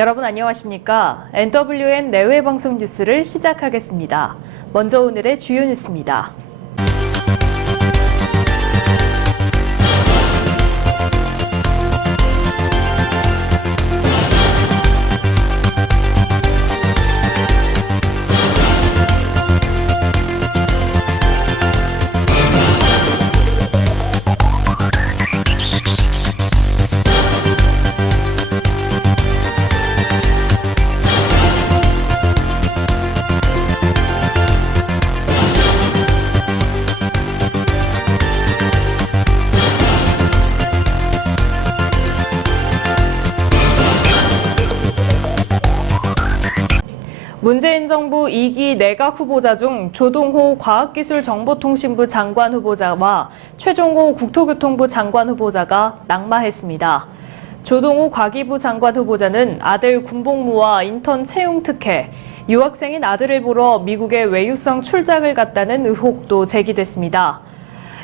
여러분 안녕하십니까? NWN 내외 방송 뉴스를 시작하겠습니다. 먼저 오늘의 주요 뉴스입니다. 문재인 정부 2기 내각 후보자 중 조동호 과학기술정보통신부 장관 후보자와 최종호 국토교통부 장관 후보자가 낙마했습니다. 조동호 과기부 장관 후보자는 아들 군복무와 인턴 채용 특혜, 유학생인 아들을 보러 미국에 외유성 출장을 갔다는 의혹도 제기됐습니다.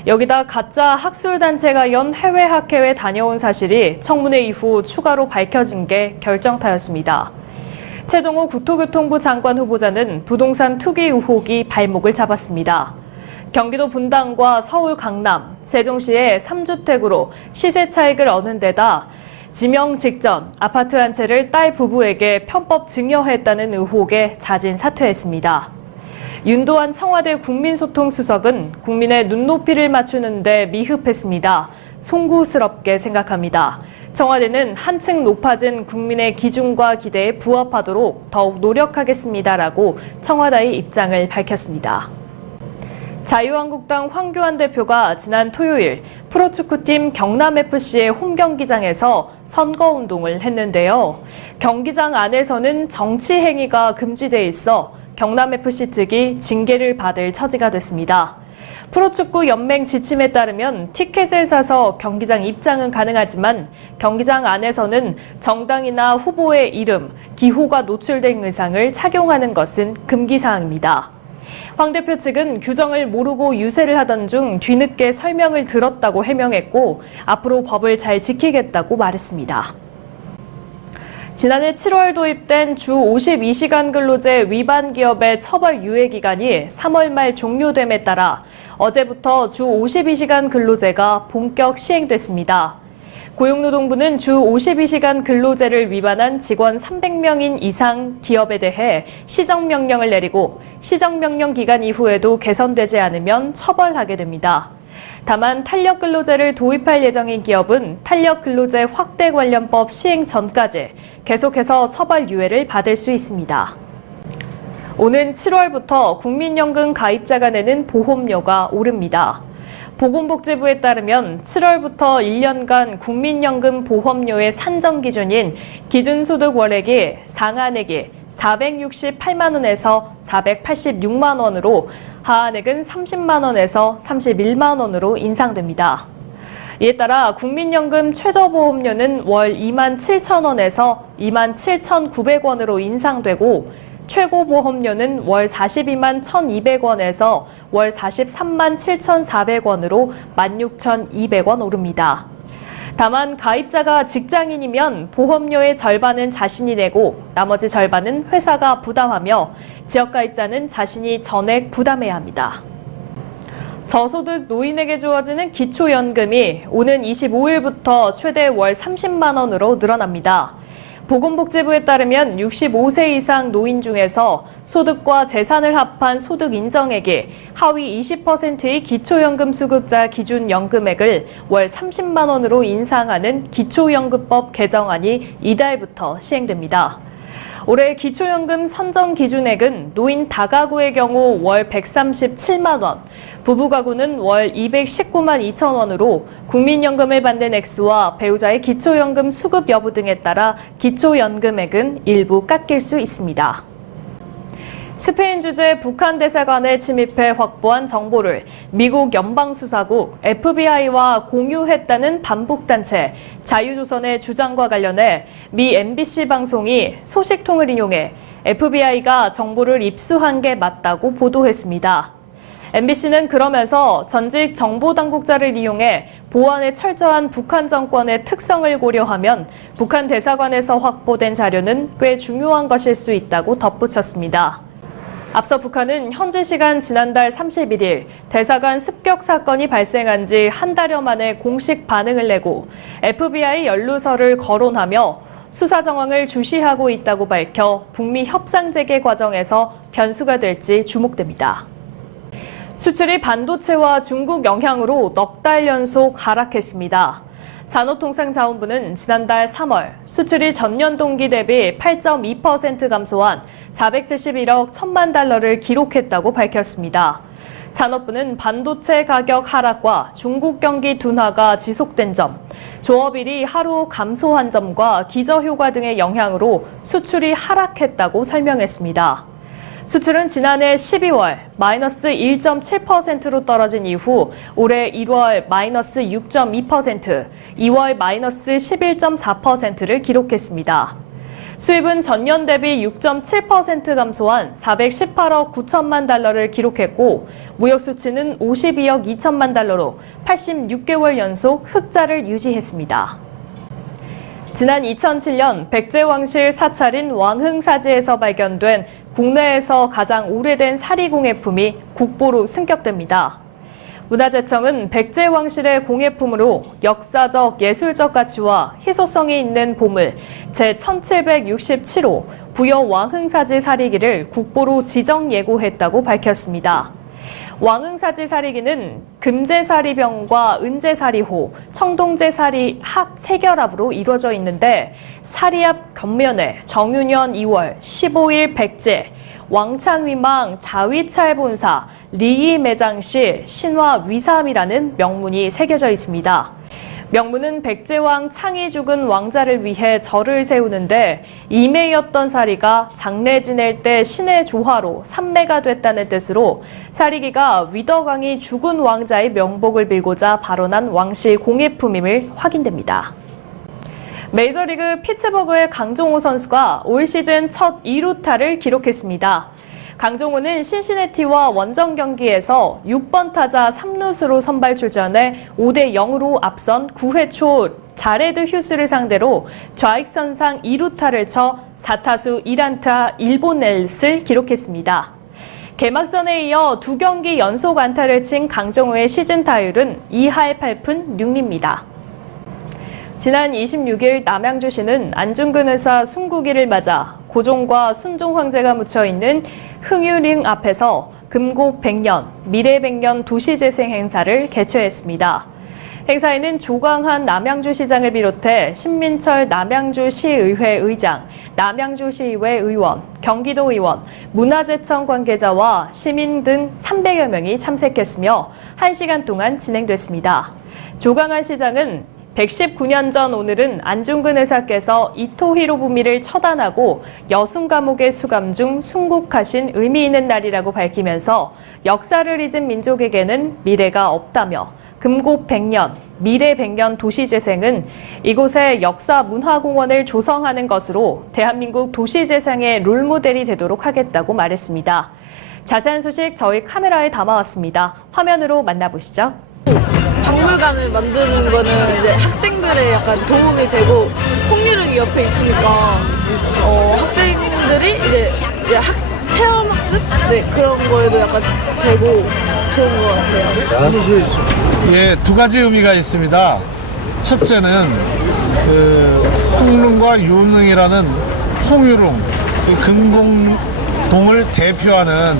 여기다 가짜 학술단체가 연 해외학회에 다녀온 사실이 청문회 이후 추가로 밝혀진 게 결정타였습니다. 최종호 국토교통부 장관 후보자는 부동산 투기 의혹이 발목을 잡았습니다. 경기도 분당과 서울 강남, 세종시의 3주택으로 시세 차익을 얻는 데다 지명 직전 아파트 한 채를 딸 부부에게 편법 증여했다는 의혹에 자진 사퇴했습니다. 윤도한 청와대 국민소통수석은 국민의 눈높이를 맞추는 데 미흡했습니다. 송구스럽게 생각합니다. 청와대는 한층 높아진 국민의 기준과 기대에 부합하도록 더욱 노력하겠습니다라고 청와대의 입장을 밝혔습니다. 자유한국당 황교안 대표가 지난 토요일 프로축구팀 경남FC의 홈경기장에서 선거운동을 했는데요. 경기장 안에서는 정치 행위가 금지돼 있어 경남FC 측이 징계를 받을 처지가 됐습니다. 프로축구 연맹 지침에 따르면 티켓을 사서 경기장 입장은 가능하지만 경기장 안에서는 정당이나 후보의 이름, 기호가 노출된 의상을 착용하는 것은 금기사항입니다. 황 대표 측은 규정을 모르고 유세를 하던 중 뒤늦게 설명을 들었다고 해명했고 앞으로 법을 잘 지키겠다고 말했습니다. 지난해 7월 도입된 주 52시간 근로제 위반 기업의 처벌 유예 기간이 3월 말 종료됨에 따라 어제부터 주 52시간 근로제가 본격 시행됐습니다. 고용노동부는 주 52시간 근로제를 위반한 직원 300명인 이상 기업에 대해 시정명령을 내리고 시정명령 기간 이후에도 개선되지 않으면 처벌하게 됩니다. 다만 탄력근로제를 도입할 예정인 기업은 탄력근로제 확대 관련법 시행 전까지 계속해서 처벌 유예를 받을 수 있습니다. 오는 7월부터 국민연금 가입자가 내는 보험료가 오릅니다. 보건복지부에 따르면 7월부터 1년간 국민연금 보험료의 산정 기준인 기준소득 월액이 상한액이 468만 원에서 486만 원으로 하한액은 30만 원에서 31만 원으로 인상됩니다. 이에 따라 국민연금 최저보험료는 월 2만 7천 원에서 2만 7,900원으로 인상되고 최고보험료는 월 42만 1,200원에서 월 43만 7,400원으로 16,200원 오릅니다. 다만 가입자가 직장인이면 보험료의 절반은 자신이 내고 나머지 절반은 회사가 부담하며 지역가입자는 자신이 전액 부담해야 합니다. 저소득 노인에게 주어지는 기초연금이 오는 25일부터 최대 월 30만 원으로 늘어납니다. 보건복지부에 따르면 65세 이상 노인 중에서 소득과 재산을 합한 소득 인정액이 하위 20%의 기초연금 수급자 기준 연금액을 월 30만 원으로 인상하는 기초연금법 개정안이 이달부터 시행됩니다. 올해 기초연금 선정 기준액은 노인 다가구의 경우 월 137만 원, 부부가구는 월 219만 2천 원으로 국민연금을 받는 액수와 배우자의 기초연금 수급 여부 등에 따라 기초연금액은 일부 깎일 수 있습니다. 스페인 주재 북한 대사관에 침입해 확보한 정보를 미국 연방수사국 FBI와 공유했다는 반북단체 자유조선의 주장과 관련해 미 MBC 방송이 소식통을 인용해 FBI가 정보를 입수한 게 맞다고 보도했습니다. MBC는 그러면서 전직 정보당국자를 이용해 보안에 철저한 북한 정권의 특성을 고려하면 북한 대사관에서 확보된 자료는 꽤 중요한 것일 수 있다고 덧붙였습니다. 앞서 북한은 현지 시간 지난달 31일 대사관 습격 사건이 발생한 지 한 달여 만에 공식 반응을 내고 FBI 연루서를 거론하며 수사 정황을 주시하고 있다고 밝혀 북미 협상 재개 과정에서 변수가 될지 주목됩니다. 수출이 반도체와 중국 영향으로 넉 달 연속 하락했습니다. 산업통상자원부는 지난달 3월 수출이 전년 동기 대비 8.2% 감소한 471억 1천만 달러를 기록했다고 밝혔습니다. 산업부는 반도체 가격 하락과 중국 경기 둔화가 지속된 점, 조업일이 하루 감소한 점과 기저효과 등의 영향으로 수출이 하락했다고 설명했습니다. 수출은 지난해 12월 마이너스 1.7%로 떨어진 이후 올해 1월 마이너스 6.2%, 2월 마이너스 11.4%를 기록했습니다. 수입은 전년 대비 6.7% 감소한 418억 9천만 달러를 기록했고 무역 수치는 52억 2천만 달러로 86개월 연속 흑자를 유지했습니다. 지난 2007년 백제왕실 사찰인 왕흥사지에서 발견된 국내에서 가장 오래된 사리공예품이 국보로 승격됩니다. 문화재청은 백제왕실의 공예품으로 역사적, 예술적 가치와 희소성이 있는 보물 제1767호 부여왕흥사지 사리기를 국보로 지정 예고했다고 밝혔습니다. 왕흥사지 사리기는 금제사리병과 은제사리호, 청동제사리 합 3결합으로 이루어져 있는데 사리 앞 겉면에 정윤현 2월, 15일 백제, 왕창위망 자위찰본사, 리이매장시, 신화 위삼이라는 명문이 새겨져 있습니다. 명문은 백제왕 창이 죽은 왕자를 위해 절을 세우는데 이매였던 사리가 장례 지낼 때 신의 조화로 삼매가 됐다는 뜻으로 사리기가 위덕왕이 죽은 왕자의 명복을 빌고자 발원한 왕실 공예품임을 확인됩니다. 메이저리그 피츠버그의 강정호 선수가 올 시즌 첫 2루타를 기록했습니다. 강정호는 신시내티와 원정 경기에서 6번 타자 3루수로 선발 출전해 5대 0으로 앞선 9회 초 자레드 휴스를 상대로 좌익선상 2루타를 쳐 4타수 1안타 1볼넷을 기록했습니다. 개막전에 이어 2경기 연속 안타를 친 강정호의 시즌 타율은 2할 8푼 6리입니다. 지난 26일 남양주시는 안중근 의사 순국일을 맞아 고종과 순종 황제가 묻혀있는 흥유릉 앞에서 금곡 100년, 미래 100년 도시재생 행사를 개최했습니다. 행사에는 조광한 남양주시장을 비롯해 신민철 남양주시의회 의장, 남양주시의회 의원, 경기도 의원, 문화재청 관계자와 시민 등 300여 명이 참석했으며 1시간 동안 진행됐습니다. 조광한 시장은 119년 전 오늘은 안중근 의사께서 이토 히로부미를 처단하고 여순 감옥에 수감 중 순국하신 의미 있는 날이라고 밝히면서 역사를 잊은 민족에게는 미래가 없다며 금곡 100년, 미래 100년 도시재생은 이곳에 역사문화공원을 조성하는 것으로 대한민국 도시재생의 롤모델이 되도록 하겠다고 말했습니다. 자세한 소식 저희 카메라에 담아왔습니다. 화면으로 만나보시죠. 박물관을 만드는 거는 이제 학생들의 약간 도움이 되고 홍유릉이 옆에 있으니까 학생들이 이제 체험 학습 그런 거에도 약간 되고 좋은 것 같아요. 예, 두 가지 의미가 있습니다. 첫째는 홍릉과 유릉이라는 홍유릉 금공동을 대표하는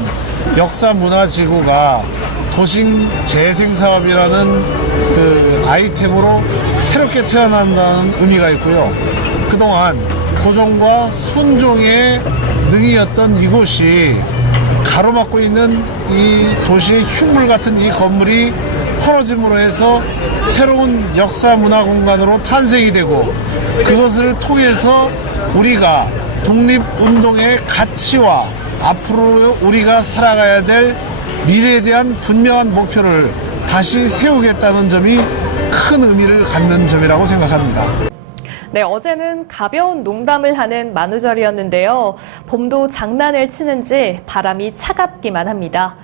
역사문화지구가 도심 재생사업이라는 아이템으로 새롭게 태어난다는 의미가 있고요. 그동안 고종과 순종의 능이었던 이곳이 가로막고 있는 이 도시의 흉물 같은 이 건물이 헐어짐으로 해서 새로운 역사문화공간으로 탄생이 되고 그것을 통해서 우리가 독립운동의 가치와 앞으로 우리가 살아가야 될 미래에 대한 분명한 목표를 다시 세우겠다는 점이 큰 의미를 갖는 점이라고 생각합니다. 네, 어제는 가벼운 농담을 하는 만우절이었는데요. 봄도 장난을 치는지 바람이 차갑기만 합니다.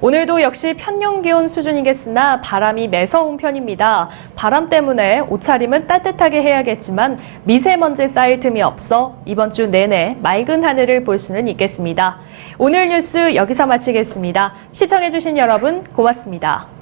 오늘도 역시 평년 기온 수준이겠으나 바람이 매서운 편입니다. 바람 때문에 옷차림은 따뜻하게 해야겠지만 미세먼지 쌓일 틈이 없어 이번 주 내내 맑은 하늘을 볼 수는 있겠습니다. 오늘 뉴스 여기서 마치겠습니다. 시청해주신 여러분 고맙습니다.